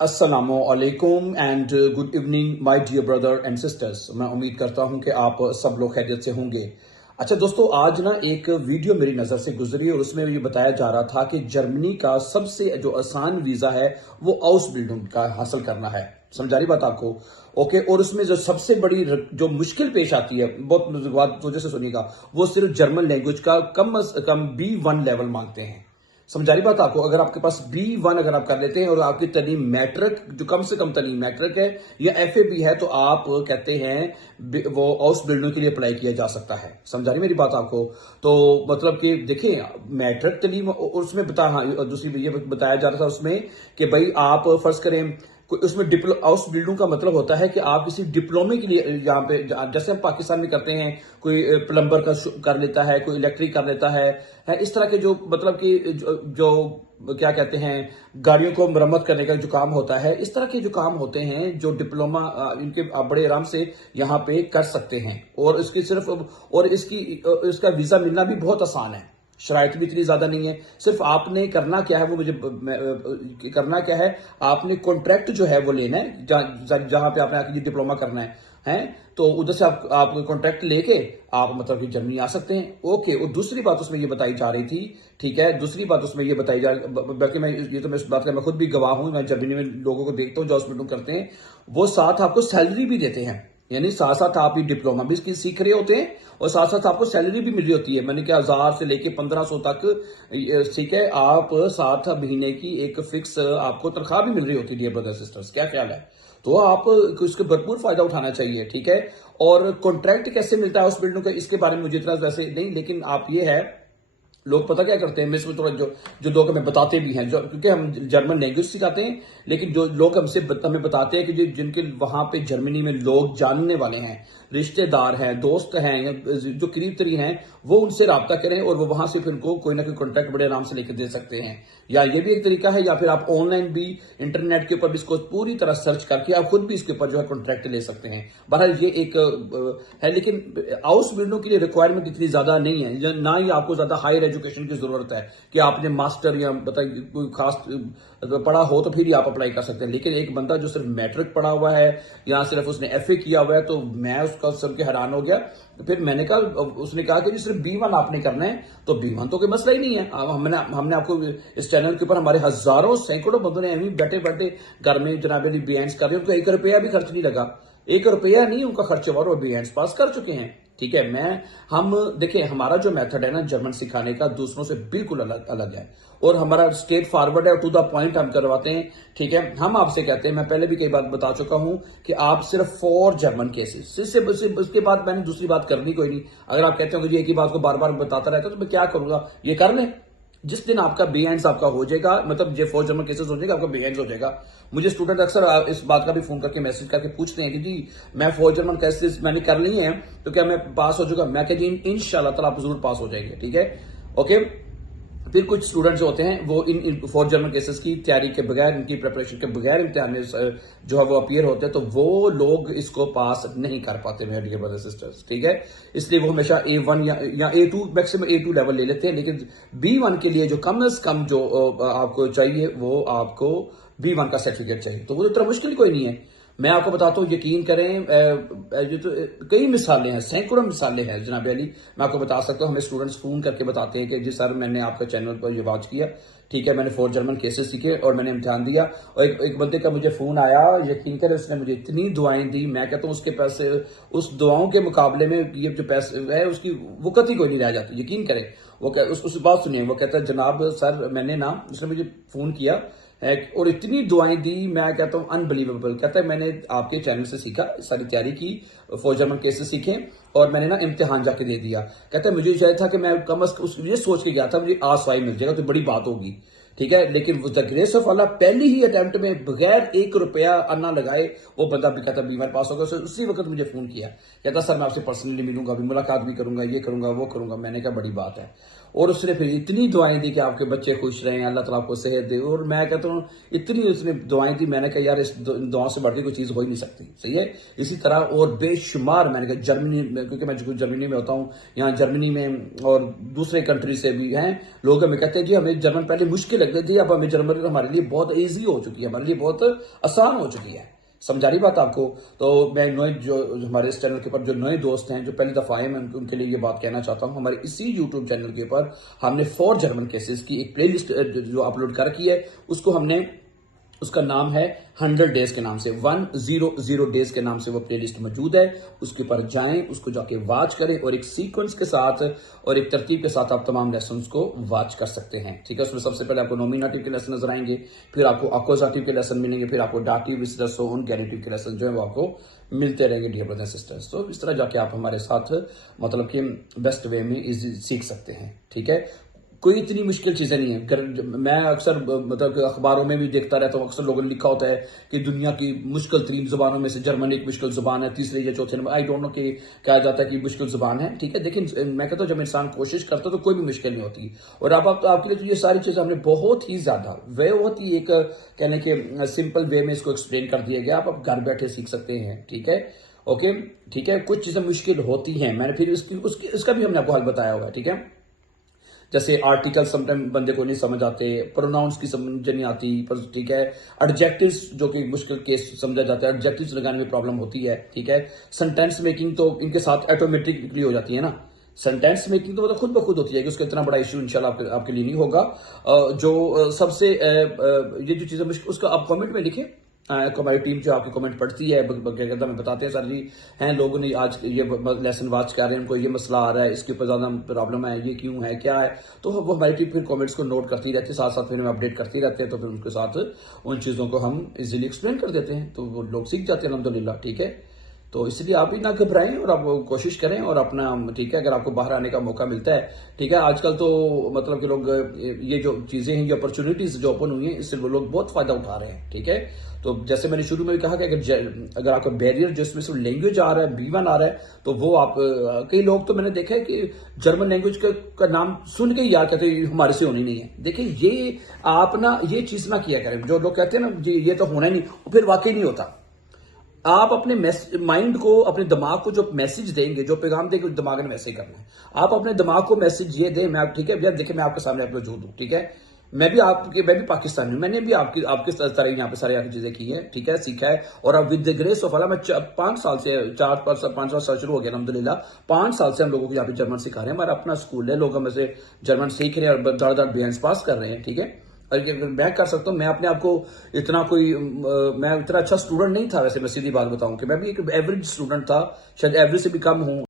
अस्सलामुअलैकुम and good evening my dear brother and sisters. मैं उम्मीद करता हूं कि आप सब लोग खैरियत से होंगे। अच्छा दोस्तों, आज ना एक वीडियो मेरी नज़र से गुजरी और उसमें ये बताया जा रहा था कि जर्मनी का सबसे जो आसान वीज़ा है वो हाउस बिल्डिंग का हासिल करना है। समझा रही बात आपको? ओके। और उसमें जो सबसे बड़ी जो मुश्किल पेश आती है, बहुत बात वजह से सुनिएगा, वो सिर्फ जर्मन लैंग्वेज का कम से कम B1 लेवल मांगते हैं। समझा रही बात आपको? अगर आपके पास B1 अगर आप कर लेते हैं और आपकी तलीम मैट्रिक जो कम से कम तलीम मैट्रिक है या FAB है, तो आप कहते हैं वो हाउस बिल्डिंग के लिए अप्लाई किया जा सकता है। समझा रही मेरी बात आपको? तो मतलब कि देखिए, मैट्रिक तलीम और उसमें हाँ, दूसरी ये बताया जा रहा था उसमें कि भाई आप फर्ज करें उसमें हाउस बिल्डिंग का मतलब होता है कि आप किसी डिप्लोमे के लिए यहाँ पे जैसे हम पाकिस्तान में करते हैं, कोई प्लम्बर का कर लेता है, कोई इलेक्ट्रिक कर लेता है इस तरह के जो मतलब कि जो क्या कहते हैं, गाड़ियों को मरम्मत करने का जो काम होता है, इस तरह के जो काम होते हैं जो डिप्लोमा इनके आप बड़े आराम से यहाँ पे कर सकते हैं। और इसकी सिर्फ और इसका वीजा मिलना भी बहुत आसान है, शराइत भी इतनी ज्यादा नहीं है। सिर्फ आपने करना क्या है, वो मुझे करना क्या है, आपने कॉन्ट्रैक्ट जो है वो लेना है जहां पे आपने आके डिप्लोमा करना है तो उधर से आप कॉन्ट्रैक्ट लेके आप मतलब कि जर्मनी आ सकते हैं। ओके। और दूसरी बात उसमें ये बताई जा रही थी, ठीक है, दूसरी बात उसमें ये बताई जा बल्कि मैं ये तो मैं इस बात का मैं खुद भी गवाह हूं, मैं जर्मनी में लोगों को देखता हूं जो हॉस्पिटल करते हैं, वो साथ आपको सैलरी भी देते हैं। यानी साथ साथ आप ये डिप्लोमा भी सीख रहे होते हैं और साथ साथ आपको सैलरी भी मिल रही होती है। मैंने क्या 1000 से लेके 1500 तक, ठीक है, आप साथ महीने की एक फिक्स आपको तनख्वाह भी मिल रही होती है। डियर ब्रदर सिस्टर्स, क्या ख्याल है? तो आप इसके भरपूर फायदा उठाना चाहिए, ठीक है। और कॉन्ट्रैक्ट कैसे मिलता है उस बिल्डिंग का, इसके बारे में मुझे इतना वैसे नहीं, लेकिन आप ये है, लोग पता क्या करते हैं, इसमें थोड़ा जो लोग हमें बताते भी हैं, जो क्योंकि हम जर्मन लैंग्वेज सिखाते हैं, लेकिन जो लोग हमें बताते हैं कि जिनके वहां पे जर्मनी में लोग जानने वाले हैं, रिश्तेदार हैं, दोस्त हैं, जो करीब तरीन हैं, वो उनसे रब्ता करें और वो वहां से फिर उनको कोई ना कोई कॉन्ट्रैक्ट बड़े आराम से लेकर दे सकते हैं। या ये भी एक तरीका है, या फिर आप ऑनलाइन भी इंटरनेट के ऊपर भी इसको पूरी तरह सर्च करके आप खुद भी इसके ऊपर जो है कॉन्ट्रैक्ट ले सकते हैं। बहरहाल ये एक है, लेकिन हाउस बिल्डों के लिए रिक्वायरमेंट इतनी ज्यादा नहीं है, ना ही आपको ज्यादा हायर एजुकेशन की जरूरत है कि आपने मास्टर या बताइए कोई खास पढ़ा हो तो फिर ही आप अप्लाई कर सकते हैं। लेकिन एक बंदा जो सिर्फ मैट्रिक पढ़ा हुआ है या सिर्फ उसने FA किया हुआ है, तो मैं उसका सुन के हैरान हो गया। फिर मैंने कहा, उसने कहा कि सिर्फ B1 आपने करना है, तो B1 तो कोई मसला ही नहीं है। हमने आपको इस चैनल के ऊपर हमारे हजारों सैकड़ों बंदों ने अभी बैठे बैठे घर में जनाब अली बिहेंस कर रहे हैं, उनको 1 रुपया भी खर्च नहीं लगा, 1 रुपया नहीं उनका खर्च हुआ और बिहेंस पास कर चुके हैं, ठीक है। हम देखिए, हमारा जो मेथड है ना जर्मन सिखाने का दूसरों से बिल्कुल अलग है और हमारा स्ट्रेट फॉरवर्ड है और टू द पॉइंट हम करवाते हैं, ठीक है। हम आपसे कहते हैं, मैं पहले भी कई बात बता चुका हूं कि आप सिर्फ फॉर जर्मन केसेस, उसके बाद मैंने दूसरी बात करनी कोई नहीं। अगर आप कहते हो कि एक ही बात को बार बार बताता रहता तो मैं क्या करूंगा, ये कर लें। जिस दिन आपका B1 आपका हो जाएगा, मतलब जे फॉर जर्मन केसेस हो जाएगा, आपका B1 हो जाएगा। मुझे स्टूडेंट अक्सर इस बात का भी फोन करके मैसेज करके पूछते हैं कि जी मैं फॉर जर्मन केसेस मैंने कर ली है तो क्या मैं पास हो जाऊंगा? मैं कह जी इंशाल्लाह ताला आप जरूर पास हो जाएंगे, ठीक है। ओके। फिर कुछ स्टूडेंट्स होते हैं वो इन फॉर जर्मन केसेस की तैयारी के बगैर, इनकी प्रिपरेशन के बगैर इम्तिहान में जो है वो अपीयर होते हैं, तो वो लोग इसको पास नहीं कर पाते मेरे डियर ब्रदर सिस्टर्स, ठीक है। इसलिए वो हमेशा A1 या A2, मैक्सिमम A2 लेवल ले लेते हैं। लेकिन B1 के लिए जो कम से कम जो आपको चाहिए, वो आपको B1 का सर्टिफिकेट चाहिए, तो वो इतना मुश्किल कोई नहीं है। मैं आपको बताता हूँ, यकीन करें, जो तो कई मिसालें हैं, सैकड़ों मिसालें हैं जनाब अली। मैं आपको बता सकता हूँ, हमें स्टूडेंट्स फोन करके बताते हैं कि जी सर मैंने आपका चैनल पर ये वॉच किया, ठीक है, मैंने फॉर जर्मन केसेस सीखे और मैंने इम्तिहान दिया। और एक बंदे का मुझे फोन आया, यकीन करें उसने मुझे इतनी दुआएं दी, मैं कहता हूँ उसके पैसे उस दुआओं के मुकाबले में ये जो पैसे है उसकी वक़्त ही कोई नहीं रह जाती। यकीन करें, वो उस बात सुनिए, वो कहता है जनाब सर मैंने ना, उसने मुझे फोन किया और इतनी दुआएं दी, मैं कहता हूं अनबिलीवेबल। कहता है मैंने आपके चैनल से सीखा, सारी तैयारी की, फॉर जर्मन केसेस सीखे और मैंने ना इम्तिहान जाके दे दिया। कहता है मुझे चाहिए था कि मैं कम अज कम ये सोच के गया था मुझे आसवाई मिल जाएगा तो बड़ी बात होगी, ठीक है। लेकिन द ग्रेस ऑफ अल्लाह पहली ही अटेम्प्ट में बगैर 1 रुपया अन्ना लगाए वो बंदा भी कहता बीमार पास होगा। उसी वक्त मुझे फोन किया, कहता सर मैं आपसे पर्सनली मिलूंगा, अभी मुलाकात भी करूंगा, ये करूंगा वो करूंगा। मैंने कहा बड़ी बात है। और उसने फिर इतनी दुआएं दी कि आपके बच्चे खुश रहें, अल्लाह ताला आपको सेहत दे। और मैं कहता हूँ इतनी उसने दुआएं दी, मैंने कहा यार इस दुआओं से बढ़ के कोई चीज़ हो ही नहीं सकती। सही है। इसी तरह और बेशुमार मैंने कहा जर्मनी में, क्योंकि मैं जर्मनी में होता हूँ, यहाँ जर्मनी में और दूसरे कंट्री से भी हैं लोग, हमें कहते हैं जी हमें जर्मन पहले मुश्किल लगती थी, अब हमें जर्मन हमारे लिए बहुत ईजी हो चुकी है, हमारे लिए बहुत आसान हो चुकी है। समझा रही बात आपको। तो मैं नए जो हमारे इस चैनल के ऊपर जो नए दोस्त हैं जो पहली दफा आए, मैं उनके लिए ये बात कहना चाहता हूँ, हमारे इसी यूट्यूब चैनल के ऊपर हमने 4 जर्मन केसेस की एक प्लेलिस्ट जो अपलोड कर रखी है, उसको हमने, उसका नाम है 100 डेज के नाम से, 100 डेज के नाम से वो प्लेलिस्ट मौजूद है। उसके ऊपर जाएं, उसको जाके वॉच करें और एक सीक्वेंस के साथ और एक तरतीब के साथ आप तमाम लेसन को वॉच कर सकते हैं। ठीक है। उसमें सबसे पहले आपको नॉमिनेटिव के लेसन नजर आएंगे, फिर आपको अक्वजाटिव के लेसन मिलेंगे, फिर आपको डाटिव, विसरसोन, गैनिटिव के लेसन जो है वो आपको मिलते रहेंगे डियर ब्रदर्स एंड सिस्टर्स। तो इस तरह जाके आप हमारे साथ मतलब कि बेस्ट वे में इजी सीख सकते हैं। ठीक है। कोई इतनी मुश्किल चीजें नहीं है। मैं अक्सर मतलब अखबारों में भी देखता रहता हूँ, अक्सर लोगों ने लिखा होता है कि दुनिया की मुश्किल तरीन जुबानों में से जर्मन एक मुश्किल जुबान है, तीसरे या चौथे नंबर, आई डोंट नो कि कहा जाता है कि मुश्किल जुबान है। ठीक है। लेकिन मैं कहता हूँ जब इंसान कोशिश करता है तो कोई भी मुश्किल नहीं होती। और अब आपके लिए तो ये सारी चीजें हमने बहुत ही ज्यादा बहुत ही एक कहने के सिंपल वे में इसको एक्सप्लेन कर दिया गया, आप घर बैठे सीख सकते हैं। ठीक है। ओके। ठीक है। कुछ चीजें मुश्किल होती हैं, मैंने फिर इसका भी हमने आपको हल बताया होगा। ठीक है। जैसे आर्टिकल समटाइम बंदे को नहीं समझ आते, प्रोनाउंस की समझ नहीं आती, पर ठीक है, एडजेक्टिव्स जो कि मुश्किल केस समझा जाता है, एडजेक्टिव्स लगाने में प्रॉब्लम होती है। ठीक है। सेंटेंस मेकिंग तो इनके साथ ऑटोमेटिकली हो जाती है ना, सेंटेंस मेकिंग तो मतलब खुद ब खुद होती है कि उसका इतना बड़ा इश्यू इंशाल्लाह आपके लिए नहीं होगा। जो सबसे ये जो चीजें मुश्किल, उसका आप कमेंट में लिखें। हमारी टीम जो आपकी कमेंट पढ़ती है बकायदा में बताते हैं सर जी हैं लोगों ने आज ये लेसन वॉच कर रहे हैं, उनको ये मसला आ रहा है, इसके ऊपर ज्यादा प्रॉब्लम है, ये क्यों है, क्या है। तो वो हमारी टीम फिर कमेंट्स को नोट करती रहती है, साथ साथ फिर हमें अपडेट करती रहते हैं, तो फिर उनके साथ उन चीज़ों को हम इजीली एक्सप्लेन कर देते हैं, तो वो लोग सीख जाते हैं अल्हम्दुलिल्लाह। ठीक है। तो इसलिए आप भी ना घबराएं और आप कोशिश करें और अपना, ठीक है, अगर आपको बाहर आने का मौका मिलता है, ठीक है, आजकल तो मतलब कि लोग ये जो चीजें हैं, ये अपॉर्चुनिटीज जो ओपन हुई हैं, इससे वो लोग बहुत फायदा उठा रहे हैं। ठीक है। तो जैसे मैंने शुरू में भी कहा कि अगर आपका बैरियर जिसमें से लैंग्वेज आ रहा है, B1 आ रहा है, तो वो आप कई लोग तो मैंने देखा है कि जर्मन लैंग्वेज का नाम सुन के ही यार कहते हैं हमारे से होनी नहीं है। देखिए ये आप ना ये चीज ना किया करें, जो लोग कहते हैं ना जी ये तो होना ही नहीं, फिर वाकई नहीं होता। आप अपने माइंड को, अपने दिमाग को जो मैसेज देंगे, जो पैगाम देंगे, दिमाग ने वैसे ही करना है। आप अपने दिमाग को मैसेज ये दें, मैं ठीक है यार देखिए मैं आपके सामने मौजूद हूं। ठीक है। मैं भी पाकिस्तानी हूं, मैंने भी आपकी तरह यहाँ पे सारी आपकी चीजें की है। ठीक है। सीखा है। और अब विद द ग्रेस ऑफ अल्लाह मैं 5 साल से 4-5 साल शुरू हो गया अल्हम्दुलिल्लाह। 5 साल से हम लोगों को यहाँ पे जर्मन सिखा रहे हैं, हमारा अपना स्कूल है, लोग हमें से जर्मन सीख रहे हैं और दाड़ बेहस पास कर रहे हैं। ठीक है। और मैं कर सकता हूँ, मैं अपने आप को इतना कोई मैं इतना अच्छा स्टूडेंट नहीं था, वैसे मैं सीधी बात बताऊं कि मैं भी एक एवरेज स्टूडेंट था, शायद एवरेज से भी कम हूं।